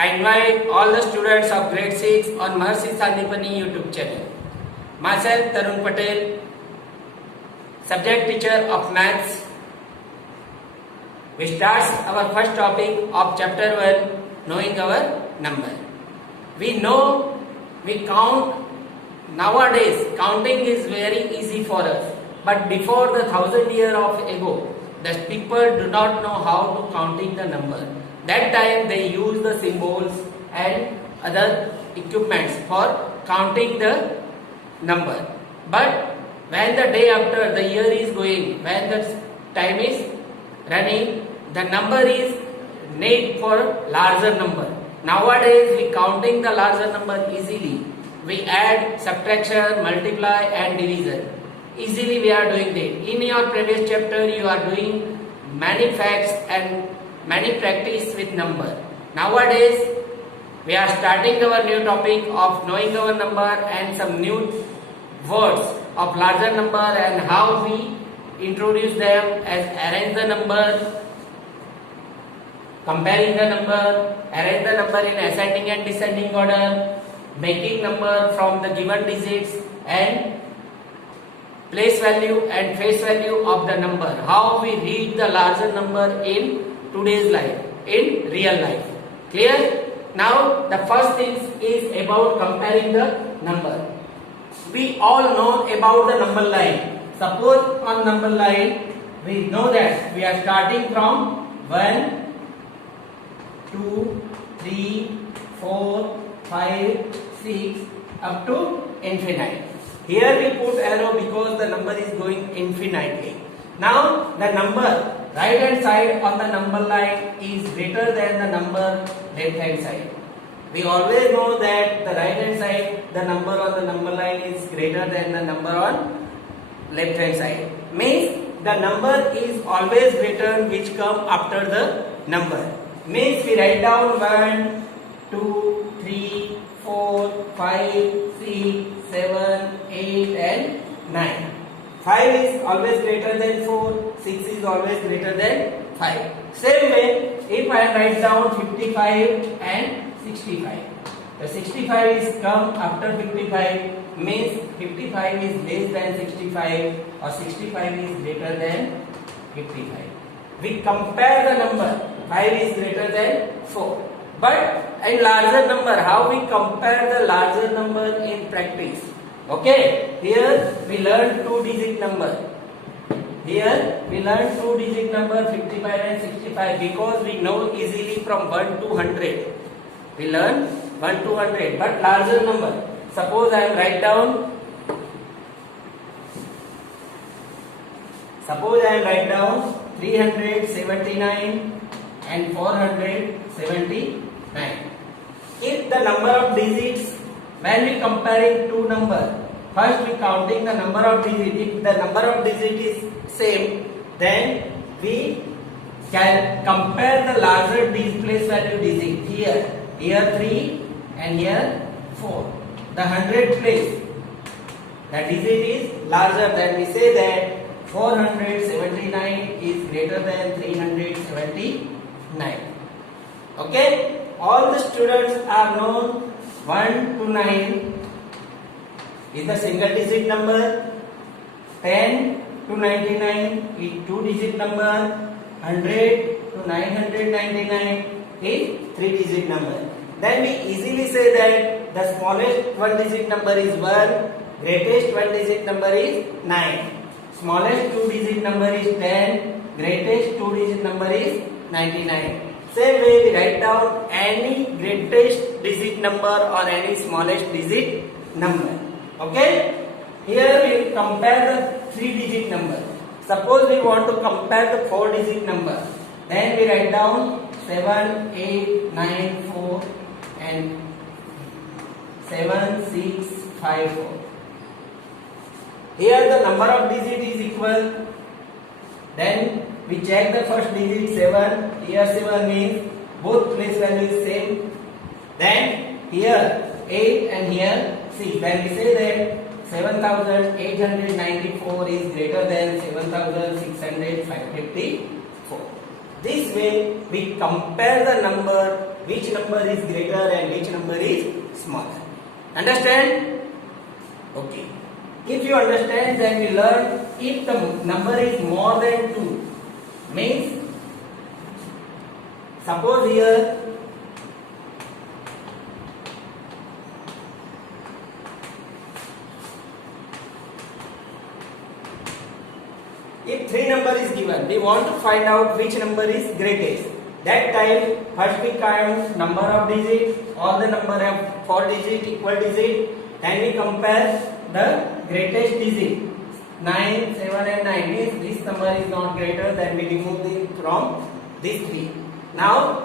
I invite all the students of grade 6 on Maharshi Sandipani YouTube channel. Myself Tarun Patel, subject teacher of maths. We start our first topic of chapter 1, knowing our number. We know we count. Nowadays counting is very easy for us, but before the 1000 years of ago, the people do not know how to counting the number. That time they use the symbols and other equipments for counting the number. But when the day after the year is going, when the time is running, the number is need for larger number. Nowadays we counting the larger number easily. We add, subtraction, multiply and division. Easily we are doing that. In your previous chapter you are doing many facts and many practice with number. Nowadays we are starting our new topic of knowing our number and some new words of larger number and how we introduce them as arrange the number, comparing the number, arrange the number in ascending and descending order, making number from the given digits and place value and face value of the number. How we read the larger number in today's life, in real life. Clear? Now the first thing is about comparing the number. We all know about the number line. Suppose on number line we know that we are starting from 1, 2, 3, 4, 5, 6 up to infinite. Here we put arrow because the number is going infinitely. Now the number right hand side on the number line is greater than the number left hand side. We always know that the right hand side, the number on the number line is greater than the number on left hand side. Means the number is always greater which come after the number. Means we write down 1, 2, 3, 4, 5, 6, 7, 8 and 9. 5 is always greater than 4, 6 is always greater than 5. Same way, if I write down 55 and 65. The 65 is come after 55 means 55 is less than 65 or 65 is greater than 55. We compare the number. 5 is greater than 4. But in larger number, how we compare the larger number in practice? Okay, here we learn 2-digit number. Here we learn 2-digit number 55 and 65 because we know easily from 1 to 100. We learn 1 to 100, but larger number. Suppose I am write down. Suppose I am write down 379 and 479. If the number of digits, when we comparing two number, first we counting the number of digits. If the number of digits is same, then we can compare the larger place value digit. Here 3 and here 4. The 100 place, the digit is larger than we say that 479 is greater than 379. Okay, all the students are known 1 to 9 is the single digit number, 10 to 99 is 2-digit number, 100 to 999 is 3-digit number. Then we easily say that the smallest 1-digit number is 1, greatest 1-digit number is 9. Smallest 2-digit number is 10, greatest 2-digit number is 99. Same way we write down any greatest digit number or any smallest digit number. Okay? Here we compare the 3-digit number. Suppose we want to compare the 4-digit number. Then we write down 7, 8, 9, 4 and 7, 6, 5, 4. Here the number of digits is equal. Then we check the first digit 7. Here 7 means both place value is same. Then here 8 and here 6. Then we say that 7,894 is greater than 7,654. This way we compare the number which number is greater and which number is smaller. Understand? Okay. If you understand, then we learn if the number is more than 2, means suppose here if 3 number is given, we want to find out which number is greatest. That time first we count number of digits, all the number of 4 digit, equal digit, then we compare the greatest digit. 9, 7 and 9 means this number is not greater, then we remove it from these 3. Now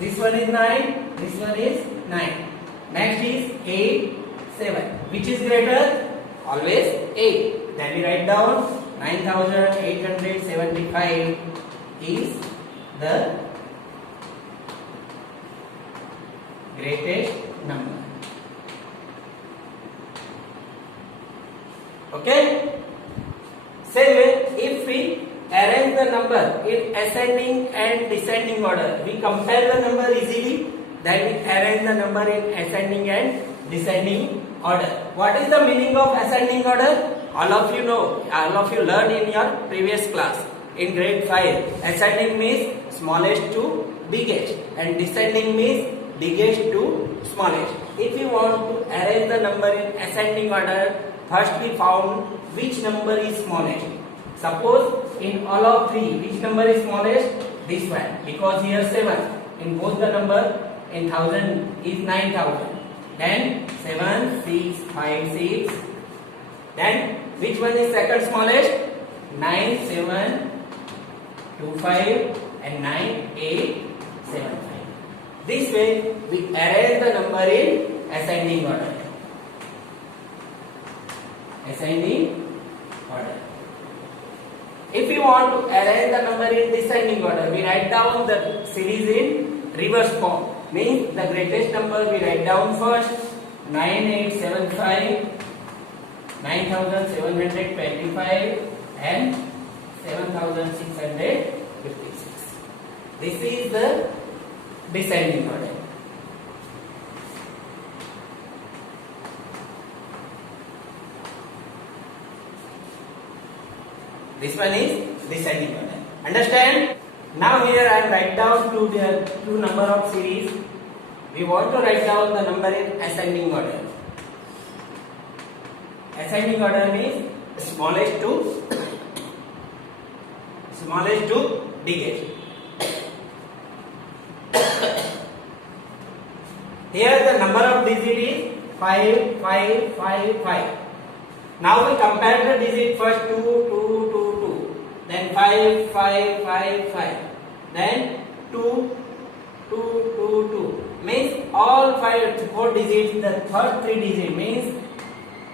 this one is 9, this one is 9. Next is 8, 7. Which is greater? Always 8. Then we write down 9875 is the greatest number. Okay? Same way, if we arrange the number in ascending and descending order, we compare the number easily, then we arrange the number in ascending and descending order. What is the meaning of ascending order? All of you know, all of you learned in your previous class in grade 5. Ascending means smallest to biggest and descending means biggest to smallest. If you want to arrange the number in ascending order, first we found which number is smallest. Suppose in all of 3, which number is smallest? This one, because here 7. In both the number in 1000 is 9000. Then 7, 6, 5, 6. Then which one is second smallest? 9, 7, 2, 5 and 9, 8, 7, 5. This way we arrange the number in ascending order. Ascending order. If you want to arrange the number in descending order, we write down the series in reverse form. Means the greatest number we write down first, 9875, 9725 and 7656. This is the descending order. This one is descending order. Understand? Now here I am write down two number of series. We want to write down the number in ascending order. Ascending order means smallest to biggest. Here the number of digit is 5, 5, 5, 5. Now we compare the digit first 2, 2, 2, 2. Then 5, 5, 5, 5. Then 2, 2, 2, 2. Means all 4 digits, the first 3 digits means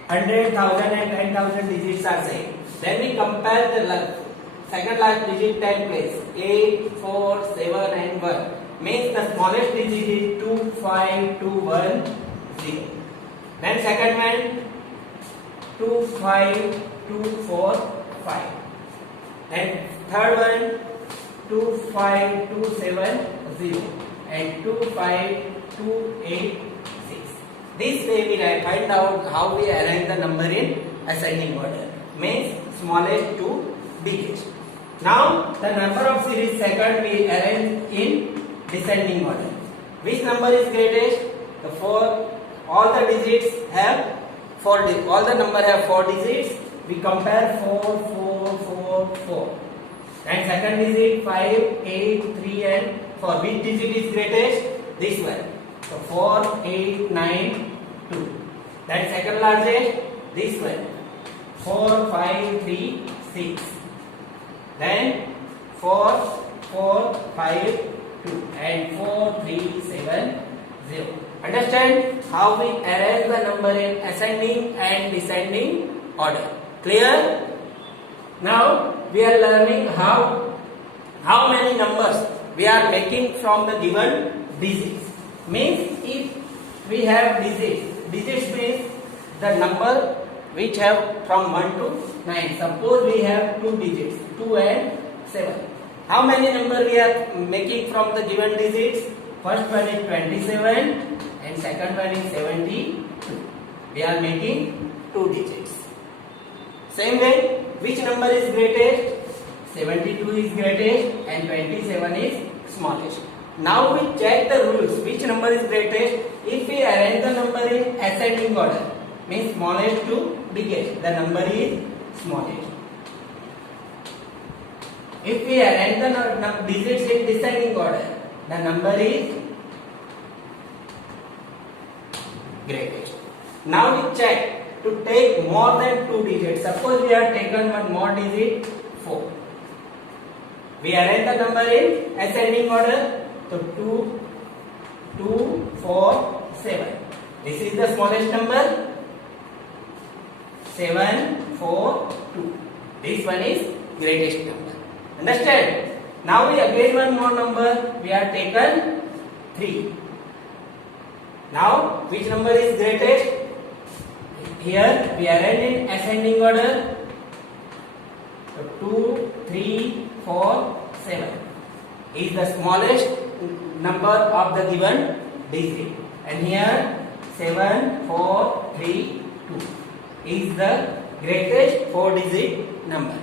100,000 and 10,000 digits are same. Then we compare the second last digit 10 place. 8, 4, 7 and 1. Means the smallest digit is 2, 5, 2, 1, 0. Then second one 2, 5, 2, 4, 5. And third one 2, 5, 2, 7, 0. And 2, 5, 2, 8, 6. This way we find out how we arrange the number in ascending order. Means smallest to biggest. Now the number of series second we arrange in descending order. Which number is greatest? The 4. All the digits have 4. All the number have 4 digits. We compare 4, 4, 4, 4. And second digit 5, 8, 3 and 4. Which digit is greatest? This one. So 4, 8, 9, 2. Then second largest, this one. 4, 5, 3, 6. Then 4, 4, 5, 2. And 4, 3, 7, 0. Understand how we arrange the number in ascending and descending order. Clear? Now we are learning how many numbers we are making from the given digits. Means if we have digits means the number which have from 1 to 9. Suppose we have 2 digits, 2 and 7. How many number we are making from the given digits? first one is 27 and second one is 72. We are making 2 digits. Same way, which number is greatest? 72 is greatest and 27 is smallest. Now we check the rules. Which number is greatest? If we arrange the number in ascending order, means smallest to biggest, the number is smallest. If we arrange the digits in descending order, the number is greatest. Now we check to take more than 2 digits. Suppose we have taken one more digit, 4. We arrange the number in ascending order. So 2, 2, 4, 7. This is the smallest number. 7, 4, 2. This one is greatest number. Understand? Now we again one more number. We have taken 3. Now which number is greatest? Here we arrange in ascending order. So 2, 3, 4, 7 is the smallest number of the given digit, and here 7, 4, 3, 2 is the greatest 4-digit number.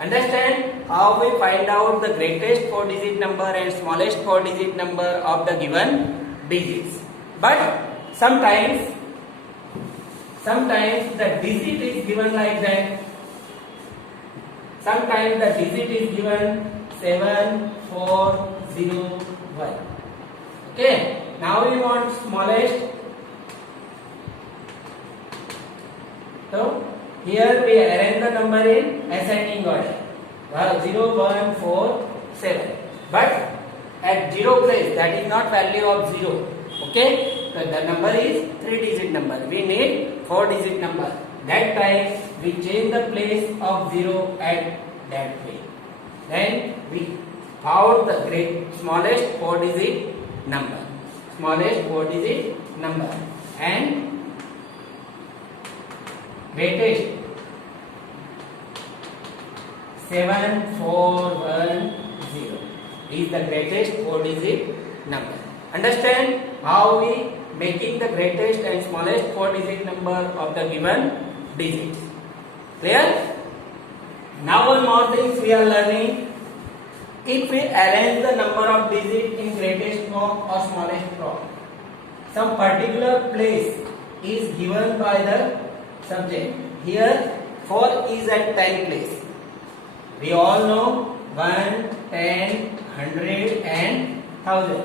Understand how we find out the greatest 4-digit number and smallest 4-digit number of the given digits. But sometimes the digit is given like that. Sometimes the digit is given 7, 4, 0, 1. Okay. Now we want smallest. So here we arrange the number in ascending order. 0, 1, 4, 7. But at 0 place, that is not value of 0. Okay. So the number is 3-digit number. We need 4-digit number. That time we change the place of 0 at that way. Then we found the smallest 4-digit number. Smallest 4-digit number. And greatest 7, 4, 1, 0 is the greatest 4-digit number. Understand how we making the greatest and smallest 4-digit number of the given digits. Clear? Now one more things we are learning. If we arrange the number of digits in greatest form or smallest form, some particular place is given by the subject. Here 4 is at 10 place. We all know 1, 10, 100 and 1000.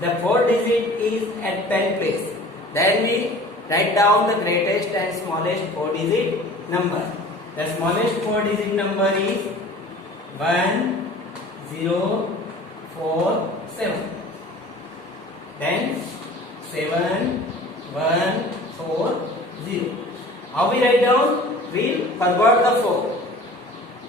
The 4 digit is at 10 place. Then we write down the greatest and smallest 4-digit number. The smallest 4-digit number is 1, 0, 4, 7. Then 7, 1, 4, 0. How we write down? We forgot the 4.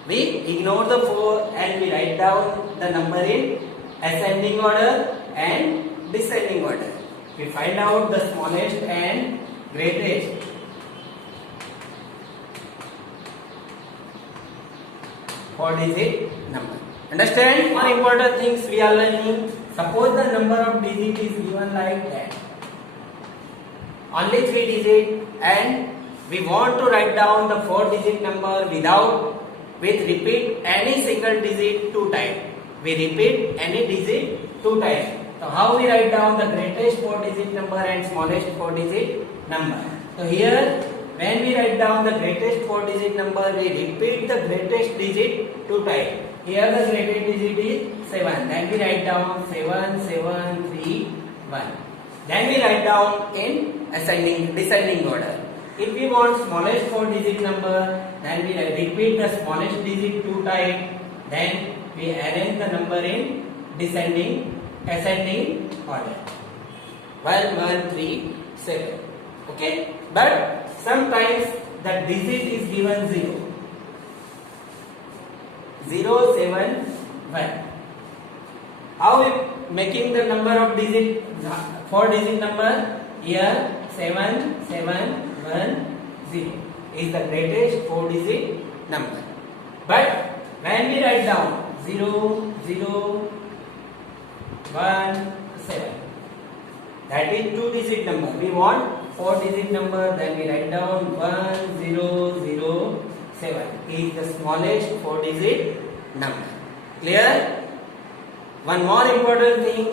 We ignore the 4 and we write down the number in ascending order and descending order. We find out the smallest and greatest. Four-digit number. Understand? One important things we are learning. Suppose the number of digit is given like that. Only 3 digit, and we want to write down the 4-digit number with repeat any single digit 2 times. We repeat any digit 2 times. So how we write down the greatest 4-digit number and smallest 4-digit number? So here when we write down the greatest 4-digit number, we repeat the greatest digit 2 times. Here the greatest digit is 7. Then we write down 7, 7, 3, 1. Then we write down in descending order. If we want smallest 4-digit number, then we repeat the smallest digit 2 times. Then we arrange the number in ascending order. 1, 1, 3, 7. Okay? But sometimes the digit is given 0. 0, 7, 1. How we making the number of digit 4-digit number? Here 7, 7, 1, 0 is the greatest 4-digit number. But when we write down 0, 0, 1, 7, that is 2-digit number. We want 4-digit number, then we write down 1007 is the smallest 4-digit number. Clear? One more important thing,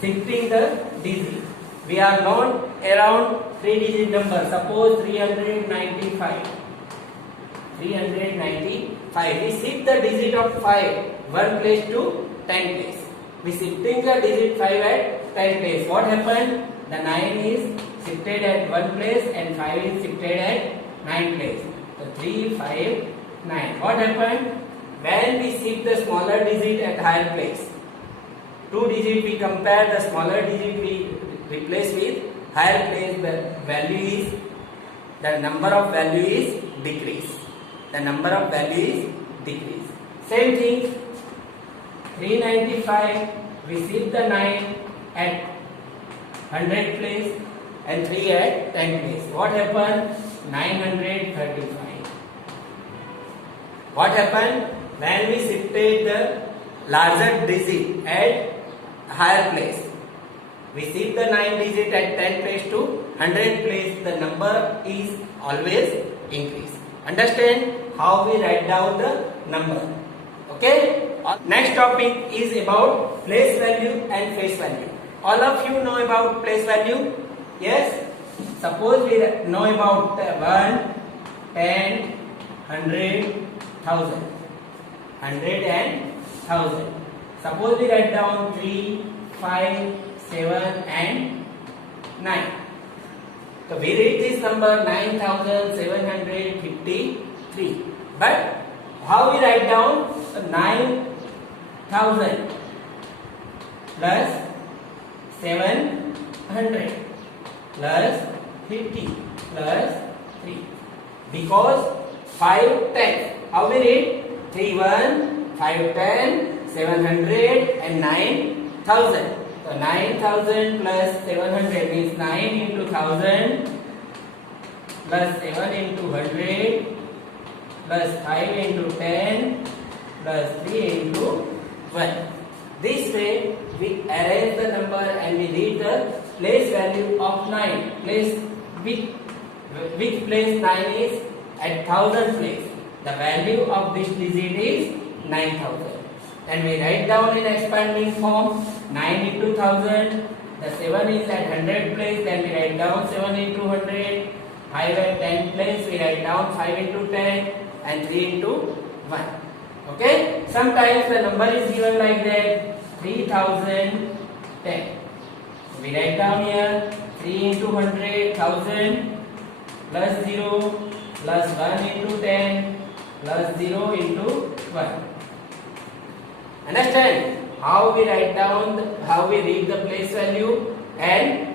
shifting the digit. We are not around 3-digit number. Suppose 395. 395. We shift the digit of 5 1 place to 10 place. We shifting the digit 5 at 10 place. What happened? The 9 is shifted at 1 place and 5 is shifted at 9 place. So 3, 5, 9. What happened? When we shift the smaller digit at higher place, 2 digit we compare the smaller digit we replace with higher place, the number of value is decrease. The number of value is decrease. Same thing, 395 we shift the 9 at 100 place and 3 at 10 place. What happened? 935. What happened? When we shifted the larger digit at higher place, we shift the 9 digit at 10 place to 100 place, the number is always increase. Understand how we write down the number? Okay? Next topic is about place value and face value. All of you know about place value? Yes? Suppose we know about 1, 10, 100, 1000. 100 and 1000. Suppose we write down 3, 5, 7 and 9. So we read this number 9753. But how we write down 9000 plus 700 plus 50 plus 3? Because 5 10. How we read? 3 1, 5 10, 700 and 9000. So 9000 plus 700 means 9 into 1000 plus 7 into 100 plus 5 into 10 plus 3 into 1. This way we arrange the number and we read the place value of 9. Which place 9 is? At 1000 place. The value of this digit is 9000. And we write down in expanding form 9 into 1000. The 7 is at 100 place, then we write down 7 into 100. 5 at 10 place, we write down 5 into 10 and 3 into 1. Okay? Sometimes the number is given like that, 3010. We write down here 3 into 100, 1000 plus 0 plus 1 into 10 plus 0 into 1. Understand how we write down, how we read the place value and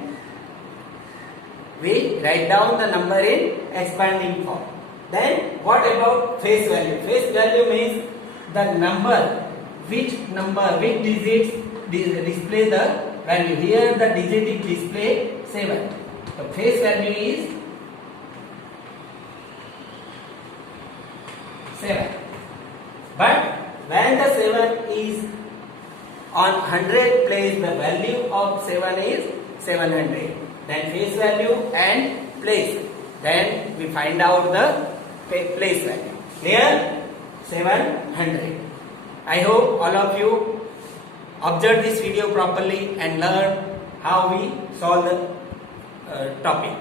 we write down the number in expanding form. Then what about face value? Face value means the number, which digits display the value. Here the digit is display 7. The face value is 7. But when the 7 is on 100 place, the value of 7 is 700. Then face value and place. Then we find out the place value. Clear? 700. I hope all of you observe this video properly and learn how we solve the topic.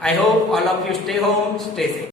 I hope all of you stay home, stay safe.